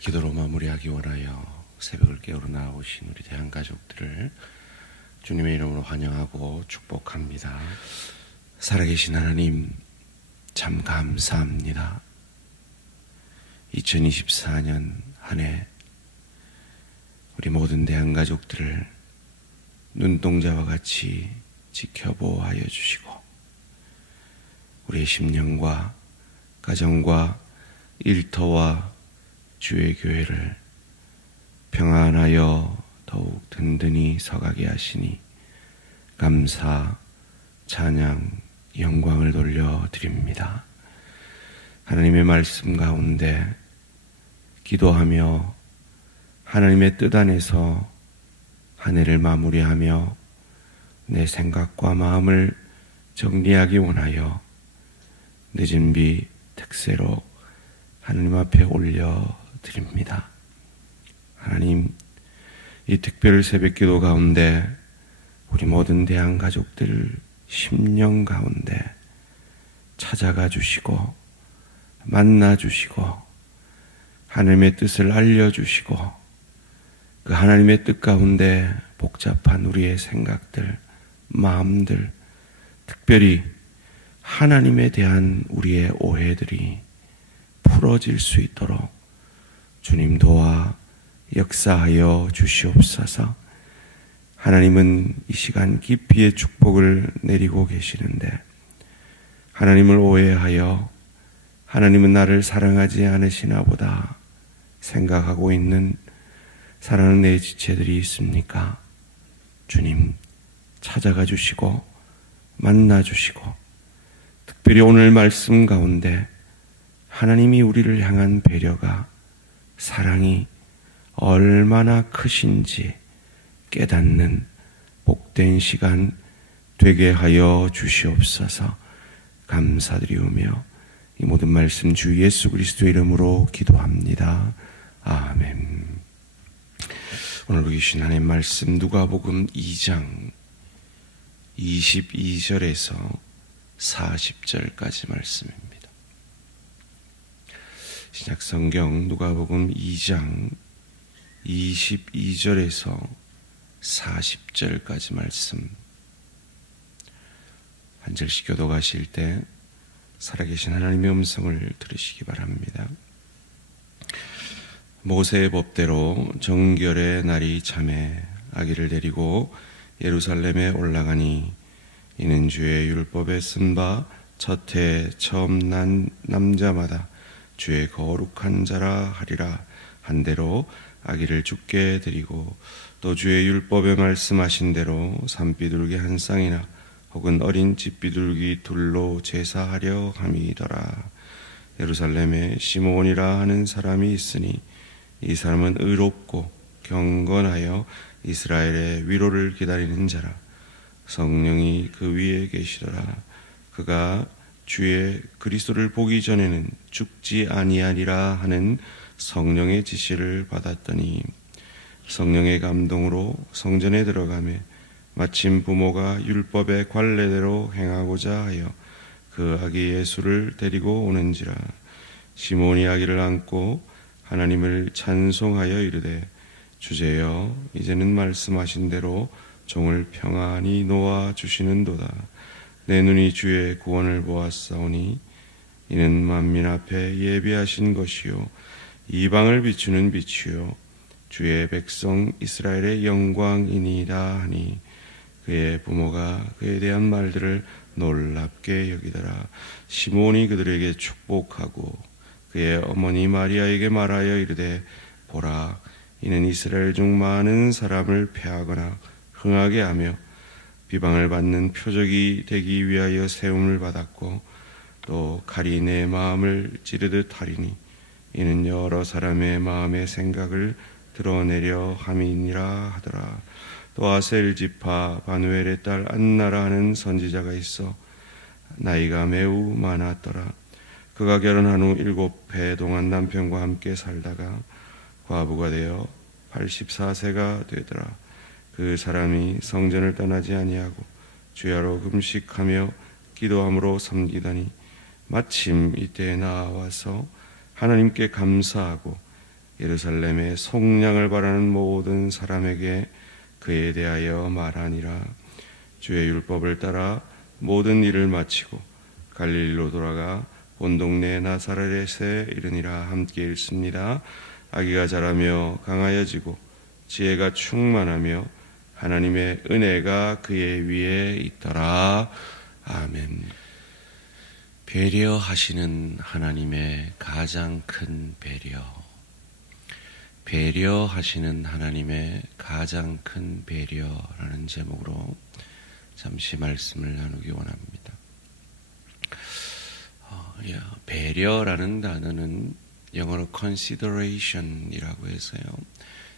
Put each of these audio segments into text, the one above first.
기도로 마무리하기 원하여 새벽을 깨우러 나오신 우리 대한가족들을 주님의 이름으로 환영하고 축복합니다. 살아계신 하나님, 참 감사합니다. 2024년 한 해 우리 모든 대한가족들을 눈동자와 같이 지켜보호하여 주시고 우리의 심령과 가정과 일터와 주의 교회를 평안하여 더욱 든든히 서가게 하시니 감사, 찬양, 영광을 돌려드립니다. 하나님의 말씀 가운데 기도하며 하나님의 뜻 안에서 한 해를 마무리하며 내 생각과 마음을 정리하기 원하여 늦은 비 특세로 하나님 앞에 올려드립니다. 하나님, 이 특별 새벽기도 가운데 우리 모든 대한가족들 심령 가운데 찾아가 주시고 만나 주시고 하나님의 뜻을 알려주시고 그 하나님의 뜻 가운데 복잡한 우리의 생각들, 마음들, 특별히 하나님에 대한 우리의 오해들이 풀어질 수 있도록 주님 도와 역사하여 주시옵소서. 하나님은 이 시간 깊이의 축복을 내리고 계시는데 하나님을 오해하여 하나님은 나를 사랑하지 않으시나 보다 생각하고 있는 사랑하는 내 지체들이 있습니까? 주님 찾아가 주시고 만나 주시고 특별히 오늘 말씀 가운데 하나님이 우리를 향한 배려가, 사랑이 얼마나 크신지 깨닫는 복된 시간 되게 하여 주시옵소서. 감사드리오며 이 모든 말씀 주 예수 그리스도 이름으로 기도합니다. 아멘. 오늘 보기신 하나님 말씀 누가복음 2장 22절에서 40절까지 말씀입니다. 신약성경 누가복음 2장 22절에서 40절까지 말씀, 한 절씩 교독하실 때 살아계신 하나님의 음성을 들으시기 바랍니다. 모세의 법대로 정결의 날이 참에 아기를 데리고 예루살렘에 올라가니 이는 주의 율법에 쓴 바 첫 해 처음 난 남자마다 주의 거룩한 자라 하리라 한 대로 아기를 주께 드리고 또 주의 율법에 말씀하신 대로 산비둘기 한 쌍이나 혹은 어린 집비둘기 둘로 제사하려 함이더라. 예루살렘에 시므온이라 하는 사람이 있으니 이 사람은 의롭고 경건하여 이스라엘의 위로를 기다리는 자라. 성령이 그 위에 계시더라. 그가 주의 그리스도를 보기 전에는 죽지 아니하리라 하는 성령의 지시를 받았더니 성령의 감동으로 성전에 들어가매 마침 부모가 율법의 관례대로 행하고자 하여 그 아기 예수를 데리고 오는지라. 시몬이 아기를 안고 하나님을 찬송하여 이르되 주제여 이제는 말씀하신 대로 종을 평안히 놓아 주시는도다. 내 눈이 주의 구원을 보았사오니 이는 만민 앞에 예비하신 것이요 이방을 비추는 빛이요 주의 백성 이스라엘의 영광이니이다 하니 그의 부모가 그에 대한 말들을 놀랍게 여기더라. 시몬이 그들에게 축복하고 그의 어머니 마리아에게 말하여 이르되 보라 이는 이스라엘 중 많은 사람을 패하거나 흥하게 하며 비방을 받는 표적이 되기 위하여 세움을 받았고 또 칼이 내 마음을 찌르듯 하리니 이는 여러 사람의 마음의 생각을 드러내려 함이니라 하더라. 또 아셀 지파 바누엘의 딸 안나라 하는 선지자가 있어 나이가 매우 많았더라. 그가 결혼한 후 7해 동안 남편과 함께 살다가 과부가 되어 84세가 되더라. 그 사람이 성전을 떠나지 아니하고 주야로 금식하며 기도함으로 섬기더니 마침 이때에 나와서 하나님께 감사하고 예루살렘의 속량을 바라는 모든 사람에게 그에 대하여 말하니라. 주의 율법을 따라 모든 일을 마치고 갈릴리로 돌아가 온 동네 나사렛에 이르니라. 함께 읽습니다. 아기가 자라며 강하여지고 지혜가 충만하며 하나님의 은혜가 그의 위에 있더라. 아멘. 배려하시는 하나님의 가장 큰 배려. 배려하시는 하나님의 가장 큰 배려라는 제목으로 잠시 말씀을 나누기 원합니다. 배려라는 단어는 영어로 consideration이라고 해서요,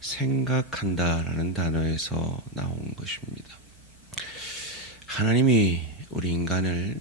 생각한다라는 단어에서 나온 것입니다. 하나님이 우리 인간을,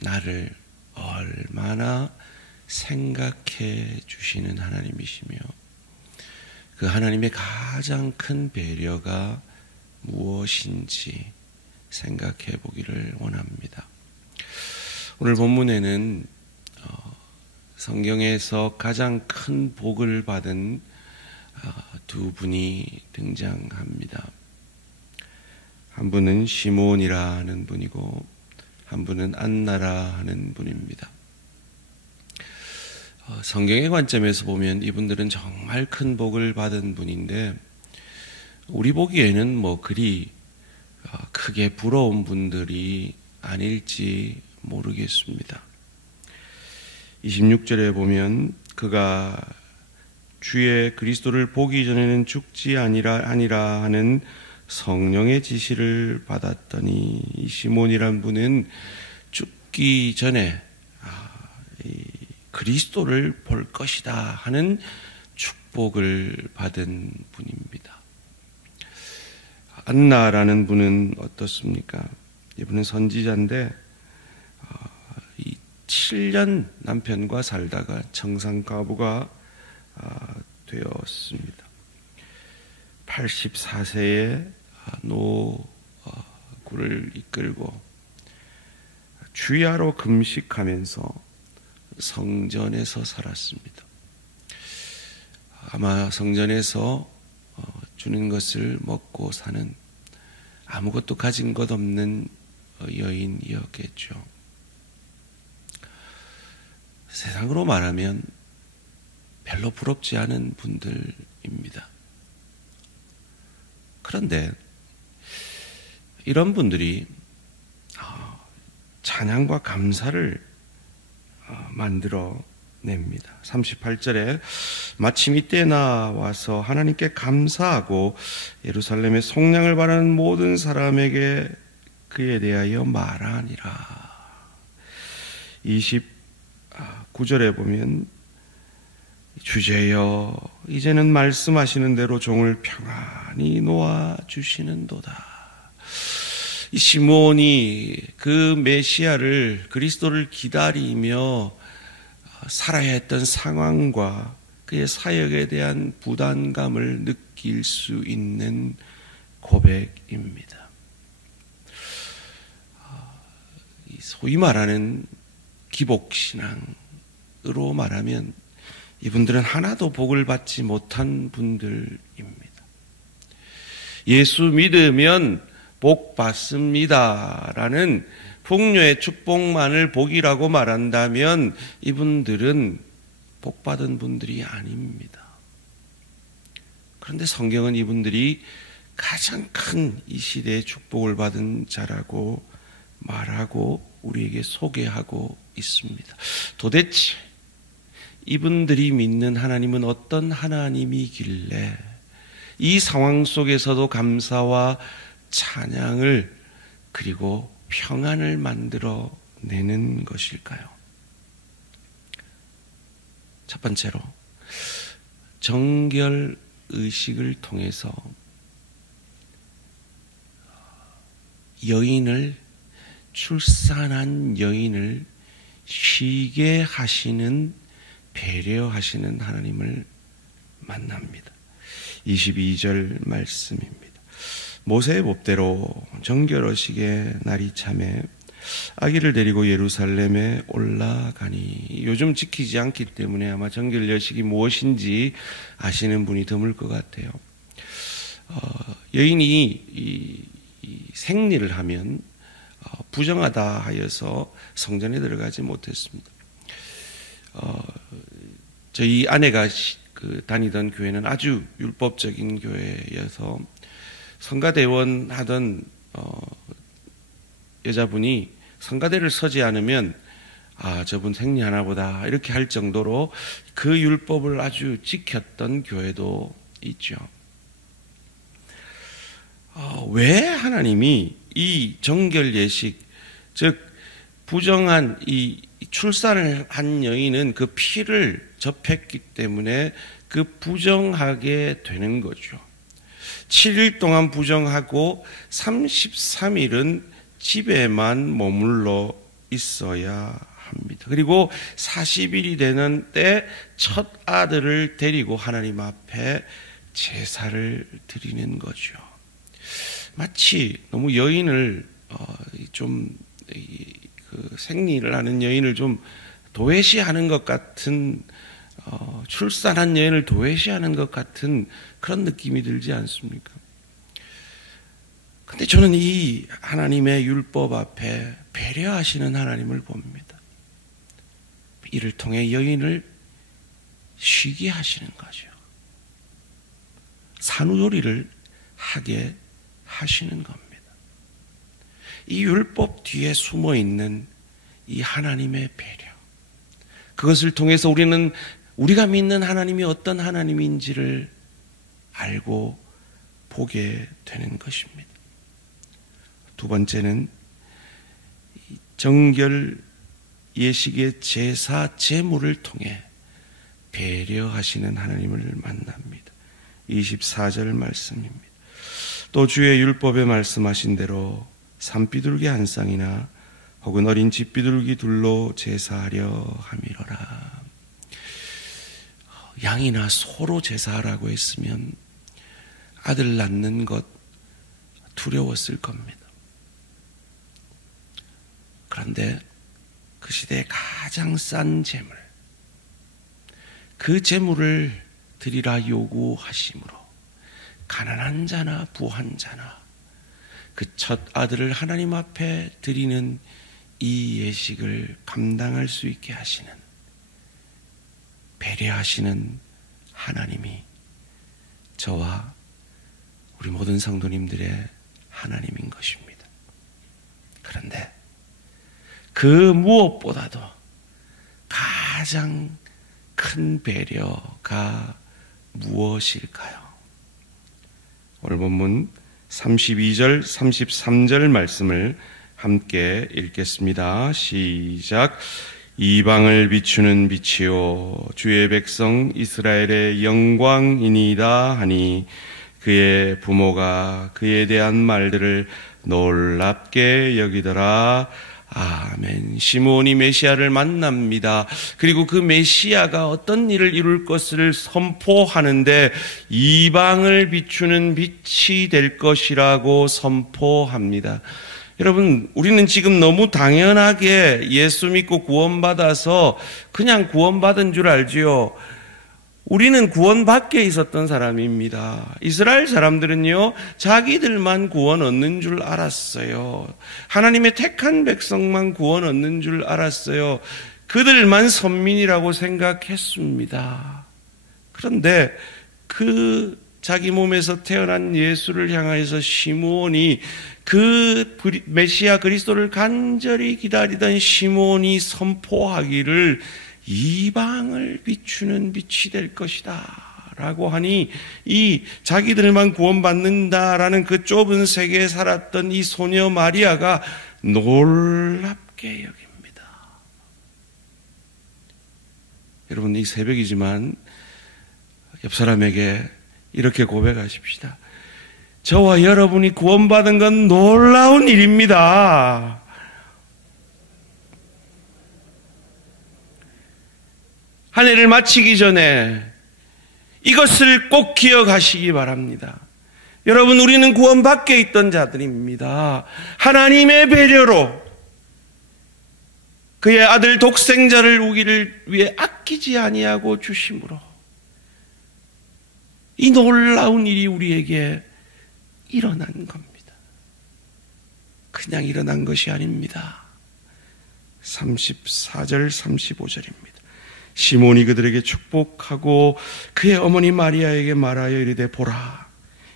나를 얼마나 생각해 주시는 하나님이시며 그 하나님의 가장 큰 배려가 무엇인지 생각해 보기를 원합니다. 오늘 본문에는 성경에서 가장 큰 복을 받은 두 분이 등장합니다. 한 분은 시몬이라는 분이고 한 분은 안나라 하는 분입니다. 성경의 관점에서 보면 이분들은 정말 큰 복을 받은 분인데 우리 보기에는 그리 크게 부러운 분들이 아닐지 모르겠습니다. 26절에 보면 그가 주의 그리스도를 보기 전에는 죽지 아니라 하는 성령의 지시를 받았더니, 이 시몬이란 분은 죽기 전에 그리스도를 볼 것이다 하는 축복을 받은 분입니다. 안나라는 분은 어떻습니까? 이분은 선지자인데 7년 남편과 살다가 청산가부가 되었습니다. 84세에 노구를 이끌고 주야로 금식하면서 성전에서 살았습니다. 아마 성전에서 주는 것을 먹고 사는, 아무것도 가진 것 없는 여인이었겠죠. 세상으로 말하면 별로 부럽지 않은 분들입니다. 그런데 이런 분들이 찬양과 감사를 만들어 냅니다. 38절에 마침 이때 나와서 하나님께 감사하고 예루살렘의 속량을 바라는 모든 사람에게 그에 대하여 말하니라. 29절에 보면 주제여 이제는 말씀하시는 대로 종을 평안히 놓아주시는도다. 이 시몬이 그 메시아를, 그리스도를 기다리며 살아야 했던 상황과 그의 사역에 대한 부담감을 느낄 수 있는 고백입니다. 소위 말하는 기복신앙으로 말하면 이분들은 하나도 복을 받지 못한 분들입니다. 예수 믿으면 복 받습니다라는 풍요의 축복만을 복이라고 말한다면 이분들은 복 받은 분들이 아닙니다. 그런데 성경은 이분들이 가장 큰 이 시대의 축복을 받은 자라고 말하고 우리에게 소개하고 있습니다. 도대체 이분들이 믿는 하나님은 어떤 하나님이길래 이 상황 속에서도 감사와 찬양을, 그리고 평안을 만들어 내는 것일까요? 첫 번째로 정결 의식을 통해서 출산한 여인을 쉬게 하시는, 배려하시는 하나님을 만납니다. 22절 말씀입니다. 모세의 법대로 정결의식의 날이 참에 아기를 데리고 예루살렘에 올라가니. 요즘 지키지 않기 때문에 아마 정결예식이 무엇인지 아시는 분이 드물 것 같아요. 여인이 이 생리를 하면 부정하다 하여서 성전에 들어가지 못했습니다. 저희 아내가 다니던 교회는 아주 율법적인 교회여서 성가대원 하던 여자분이 성가대를 서지 않으면 저분 생리하나 보다 이렇게 할 정도로 그 율법을 아주 지켰던 교회도 있죠. 왜 하나님이 이 정결 예식, 즉 부정한 이 출산을 한 여인은 그 피를 접했기 때문에 그 부정하게 되는 거죠. 7일 동안 부정하고 33일은 집에만 머물러 있어야 합니다. 그리고 40일이 되는 때 첫 아들을 데리고 하나님 앞에 제사를 드리는 거죠. 마치 너무 여인을 생리를 하는 여인을 좀 도외시하는 것 같은, 출산한 여인을 도외시하는 것 같은 그런 느낌이 들지 않습니까? 근데 저는 이 하나님의 율법 앞에 배려하시는 하나님을 봅니다. 이를 통해 여인을 쉬게 하시는 거죠. 산후조리를 하게 하시는 겁니다. 이 율법 뒤에 숨어 있는 이 하나님의 배려, 그것을 통해서 우리는 우리가 믿는 하나님이 어떤 하나님인지를 알고 보게 되는 것입니다. 두 번째는 정결 예식의 제사 제물을 통해 배려하시는 하나님을 만납니다. 24절 말씀입니다. 또 주의 율법에 말씀하신 대로 산비둘기 한 쌍이나 혹은 어린 집비둘기 둘로 제사하려 함이로라. 양이나 소로 제사하라고 했으면 아들 낳는 것 두려웠을 겁니다. 그런데 그 시대에 가장 싼 제물, 그 제물을 드리라 요구하심으로 가난한 자나 부한 자나 그 첫 아들을 하나님 앞에 드리는 이 예식을 감당할 수 있게 하시는, 배려하시는 하나님이 저와 우리 모든 성도님들의 하나님인 것입니다. 그런데 그 무엇보다도 가장 큰 배려가 무엇일까요? 오늘 본문 32절, 33절 말씀을 함께 읽겠습니다. 시작. 이방을 비추는 빛이요 주의 백성 이스라엘의 영광이니이다 하니 그의 부모가 그에 대한 말들을 놀랍게 여기더라. 아멘. 시므온이 메시아를 만납니다. 그리고 그 메시아가 어떤 일을 이룰 것을 선포하는데 이방을 비추는 빛이 될 것이라고 선포합니다. 여러분, 우리는 지금 너무 당연하게 예수 믿고 구원받아서 그냥 구원받은 줄 알지요. 우리는 구원 밖에 있었던 사람입니다. 이스라엘 사람들은요, 자기들만 구원 얻는 줄 알았어요. 하나님의 택한 백성만 구원 얻는 줄 알았어요. 그들만 선민이라고 생각했습니다. 그런데 그 자기 몸에서 태어난 예수를 향하여서 시므온이, 그 메시아 그리스도를 간절히 기다리던 시므온이 선포하기를 이방을 비추는 빛이 될 것이다 라고 하니, 이 자기들만 구원받는다라는 그 좁은 세계에 살았던 이 소녀 마리아가 놀랍게 여깁니다. 여러분, 이 새벽이지만 옆 사람에게 이렇게 고백하십시다. 저와 여러분이 구원받은 건 놀라운 일입니다. 한 해를 마치기 전에 이것을 꼭 기억하시기 바랍니다. 여러분, 우리는 구원 밖에 있던 자들입니다. 하나님의 배려로 그의 아들 독생자를 우리를 위해 아끼지 아니하고 주심으로 이 놀라운 일이 우리에게 일어난 겁니다. 그냥 일어난 것이 아닙니다. 34절 35절입니다. 시몬이 그들에게 축복하고 그의 어머니 마리아에게 말하여 이르되 보라,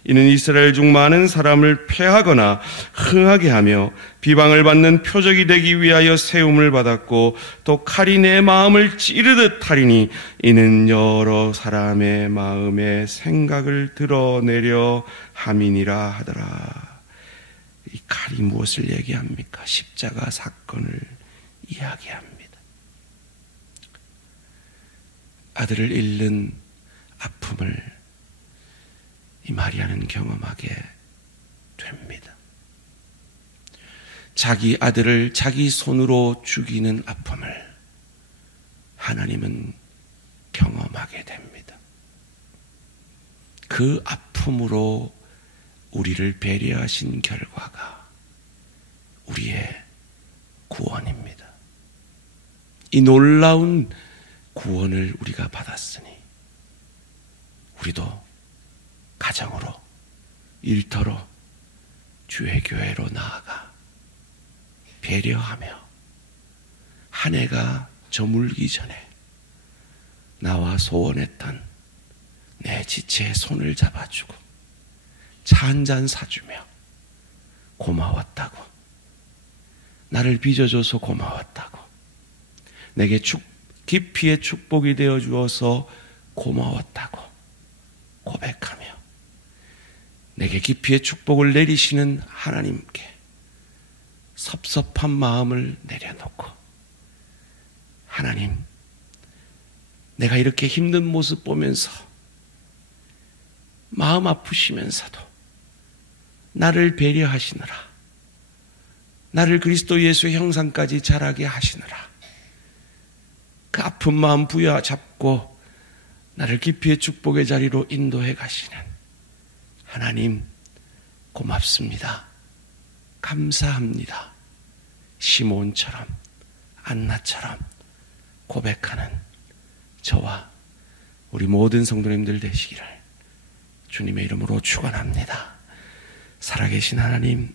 이는 이스라엘 중 많은 사람을 패하거나 흥하게 하며 비방을 받는 표적이 되기 위하여 세움을 받았고 또 칼이 내 마음을 찌르듯 하리니 이는 여러 사람의 마음의 생각을 드러내려 함이니라 하더라. 이 칼이 무엇을 얘기합니까? 십자가 사건을 이야기합니다. 아들을 잃는 아픔을 이 마리아는 경험하게 됩니다. 자기 아들을 자기 손으로 죽이는 아픔을 하나님은 경험하게 됩니다. 그 아픔으로 우리를 배려하신 결과가 우리의 구원입니다. 이 놀라운 구원을 우리가 받았으니 우리도 가정으로, 일터로, 주의 교회로 나아가 배려하며 한 해가 저물기 전에 나와 소원했던 내 지체의 손을 잡아주고 차 한 잔 사주며 고마웠다고, 나를 빚어줘서 고마웠다고, 내게 깊이의 축복이 되어 주어서 고마웠다고 고백하며 내게 깊이의 축복을 내리시는 하나님께 섭섭한 마음을 내려놓고, 하나님, 내가 이렇게 힘든 모습 보면서 마음 아프시면서도 나를 배려하시느라, 나를 그리스도 예수의 형상까지 자라게 하시느라 그 아픈 마음 부여잡고 나를 깊이의 축복의 자리로 인도해 가시는 하나님 고맙습니다. 감사합니다. 시몬처럼, 안나처럼 고백하는 저와 우리 모든 성도님들 되시기를 주님의 이름으로 축원합니다. 살아계신 하나님,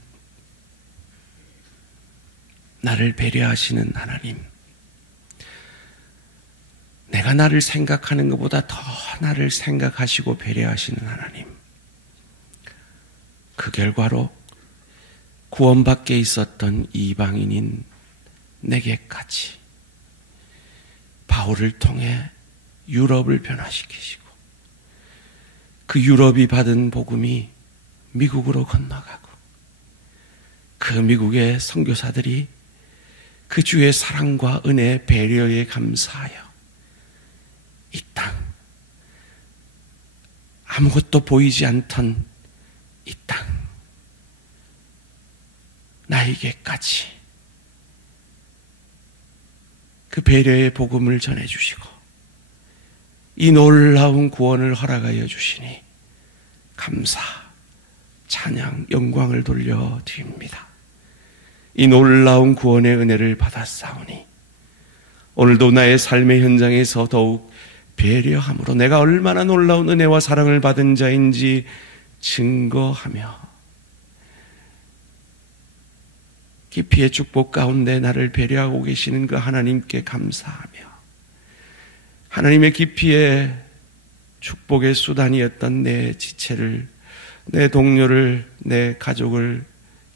나를 배려하시는 하나님, 내가 나를 생각하는 것보다 더 나를 생각하시고 배려하시는 하나님, 그 결과로 구원 밖에 있었던 이방인인 내게까지 바울을 통해 유럽을 변화시키시고 그 유럽이 받은 복음이 미국으로 건너가고 그 미국의 선교사들이 그 주의 사랑과 은혜, 배려에 감사하여 이 땅, 아무것도 보이지 않던 이 땅, 나에게까지 그 배려의 복음을 전해주시고 이 놀라운 구원을 허락하여 주시니 감사, 찬양, 영광을 돌려드립니다. 이 놀라운 구원의 은혜를 받았사오니 오늘도 나의 삶의 현장에서 더욱 배려함으로 내가 얼마나 놀라운 은혜와 사랑을 받은 자인지 증거하며 깊이의 축복 가운데 나를 배려하고 계시는 그 하나님께 감사하며 하나님의 깊이의 축복의 수단이었던 내 지체를, 내 동료를, 내 가족을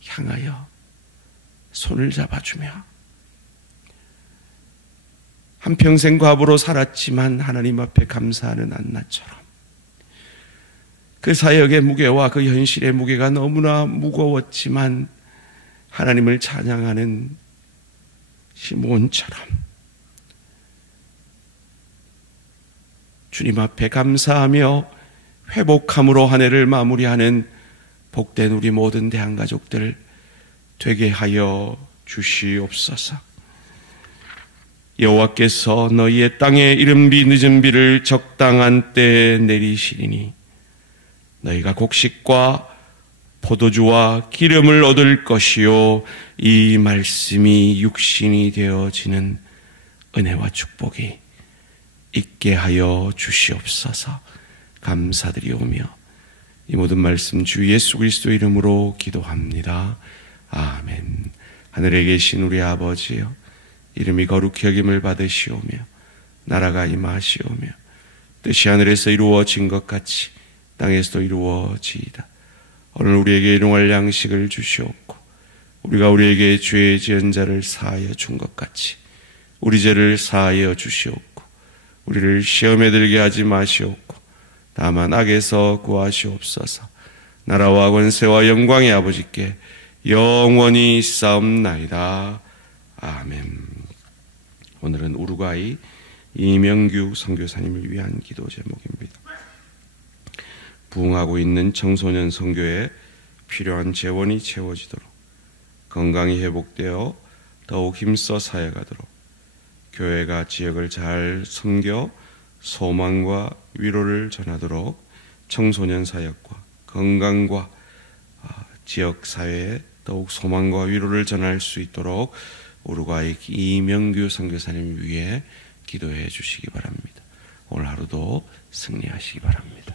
향하여 손을 잡아주며 한평생 과부로 살았지만 하나님 앞에 감사하는 안나처럼 그 사역의 무게와 그 현실의 무게가 너무나 무거웠지만 하나님을 찬양하는 시몬처럼 주님 앞에 감사하며 회복함으로 한 해를 마무리하는 복된 우리 모든 대한가족들 되게 하여 주시옵소서. 여호와께서 너희의 땅에 이른 비 늦은 비를 적당한 때에 내리시리니 너희가 곡식과 포도주와 기름을 얻을 것이요 이 말씀이 육신이 되어지는 은혜와 축복이 있게 하여 주시옵소서. 감사드리오며 이 모든 말씀 주 예수 그리스도 이름으로 기도합니다. 아멘. 하늘에 계신 우리 아버지여, 이름이 거룩히 여김을 받으시오며 나라가 임하시오며 뜻이 하늘에서 이루어진 것 같이 땅에서도 이루어지이다. 오늘 우리에게 일용할 양식을 주시옵고 우리가 우리에게 죄 지은 자를 사하여 준 것 같이 우리 죄를 사하여 주시옵고 우리를 시험에 들게 하지 마시옵고 다만 악에서 구하시옵소서. 나라와 권세와 영광의 아버지께 영원히 싸움나이다. 아멘. 오늘은 우루과이 이명규 선교사님을 위한 기도 제목입니다. 부흥하고 있는 청소년 선교에 필요한 재원이 채워지도록, 건강이 회복되어 더욱 힘써 사역하도록, 교회가 지역을 잘 섬겨 소망과 위로를 전하도록 청소년 사역과 건강과 지역 사회에 더욱 소망과 위로를 전할 수 있도록 우루과이 이명규 선교사님을 위해 기도해 주시기 바랍니다. 오늘 하루도 승리하시기 바랍니다.